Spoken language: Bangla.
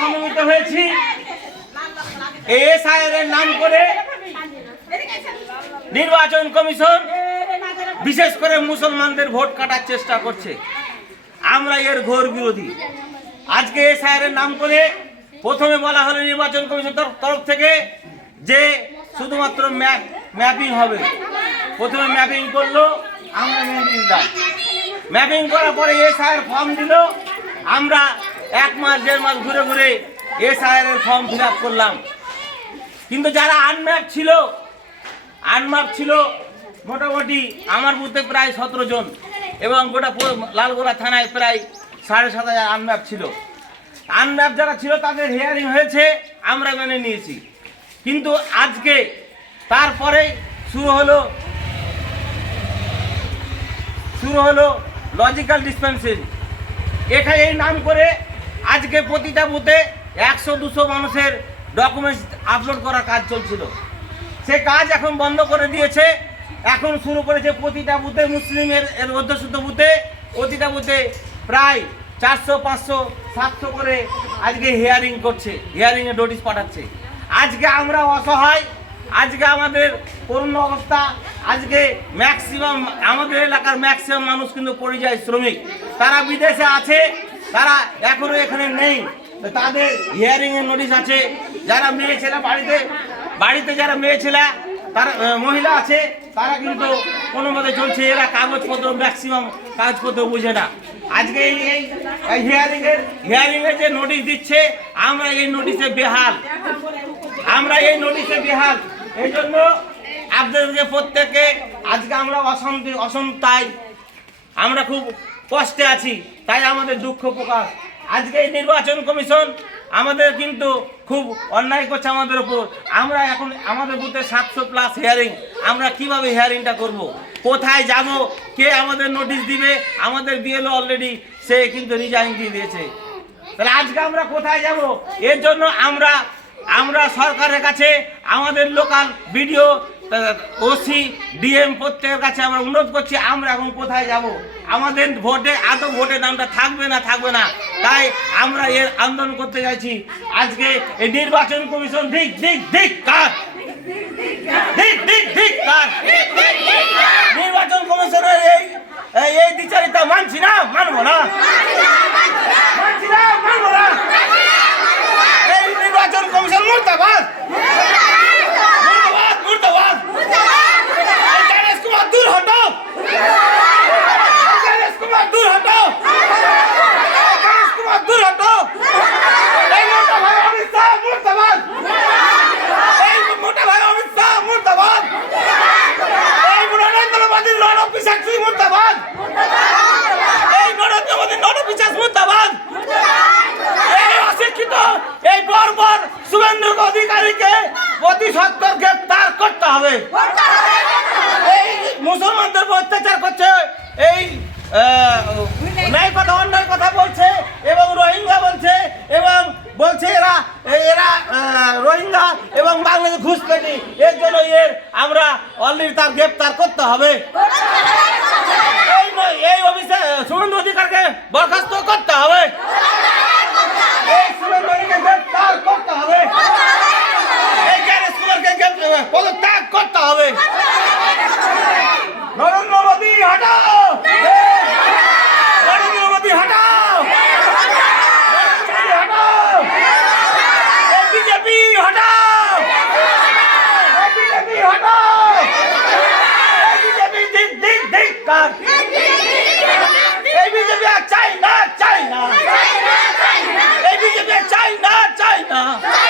সমবেত হয়েছি এসআইআর এর নাম করে নির্বাচন কমিশন বিশেষ করে মুসলমানদের ভোট কাটার চেষ্টা করছে। আমরা এর ঘোর বিরোধী। আজকে এসআইআর এর নাম করে প্রথমে বলা হলো নির্বাচন কমিশন তরফ থেকে যে শুধুমাত্র ম্যাপিং হবে। প্রথমে ম্যাপিং করলো, আমরা মেনে নিলাম। ম্যাপিং করার পরে এসআইআর ফর্ম দিল। আমরা 1 মাস 1.5 মাস ঘুরে ঘুরে এসআইআর এর ফর্ম ফিল আপ করলাম। কিন্তু যারা আনম্যাপ ছিল মোটামুটি আমার বুথে প্রায় 17 জন এবং গোটা লালগোলা থানায় প্রায় 7,500 আনম্যাপ ছিল। আনম্যাপ যারা ছিল তাদের হিয়ারিং হয়েছে, আমরা মেনে নিয়েছি। কিন্তু আজকে তারপরে শুরু হলো লজিক্যাল ডিসপেন্সেশন। এখানে এই নাম করে আজকে প্রতিটা বুথে 100-200 মানুষের ডকুমেন্টস আপলোড করার কাজ চলছিল। সে কাজ এখন বন্ধ করে দিয়েছে। এখন শুরু করেছে প্রতিটা বুথে মুসলিমের অধ্যুষিত বুথে প্রতিটা বুথে প্রায় 400, 500, 700 করে আজকে হিয়ারিং করছে, হিয়ারিংয়ে নোটিশ পাঠাচ্ছে। আজকে আমরা অসহায়, আজকে আমাদের করুণ অবস্থা। আজকে ম্যাক্সিমাম আমাদের এলাকার ম্যাক্সিমাম মানুষ কিন্তু পরিযায়ী শ্রমিক, তারা বিদেশে আছে, তারা এখনো এখানে নেই। তাদের হিয়ারিং এর নোটিশ আছে। যারা মেয়ে ছেলে বাড়িতে যারা মেয়ে ছেলে তারা মহিলা আছে, তারা কিন্তু কোনো মতে চলছে। এরা কাগজপত্র ম্যাক্সিমাম কাগজপত্র বুঝে না। আজকে এই হিয়ারিং এর যে নোটিশ দিচ্ছে, আমরা এই নোটিশে বেহাল। এই জন্য আপনাদেরকে প্রত্যেককে আজকে আমরা অসন্তায় আমরা খুব কষ্টে আছি, তাই আমাদের দুঃখ প্রকাশ। আজকে এই নির্বাচন কমিশন আমাদের কিন্তু খুব অন্যায় করছে আমাদের উপর। আমরা এখন আমাদের বুথে 700+ হিয়ারিং, আমরা কিভাবে হিয়ারিংটা করব? কোথায় যাব? কে আমাদের নোটিশ দিবে? আমাদের বিএলও অলরেডি সে কিন্তু রিজাইন দিয়ে দিয়েছে। তাহলে আজকে আমরা কোথায় যাব? এর জন্য আমরা সরকারের কাছে, আমাদের লোকাল বিডিও, ওসি, ডিএম প্রত্যেকের কাছে আমরা অনুরোধ করছি, আমরা এখন কোথায় যাব? আমাদের ভোটের নামটা থাকবে না। তাই আমরা এর আন্দোলন করতে চাইছি। আজকে এই নির্বাচন কমিশন নির্বাচন কমিশনের এই বিচারিতা মানছি না, মানবো না। এই নির্বাচন কমিশন মুর্দাবাদ। দূর হটো। এই মোটা ভাই অমিত শাহ মুর্দাবাদ। এই নরেন্দ্র মোদীর নরপিশাচ মুর্দাবাদ। এই অশিক্ষিত, এই বর্বর শুভেন্দু অধিকারীকে অতি সত্বর গ্রেপ্তার করতে হবে। এই মুসলমানদের অত্যাচার করছে, এই ন্যায় কথা অন্য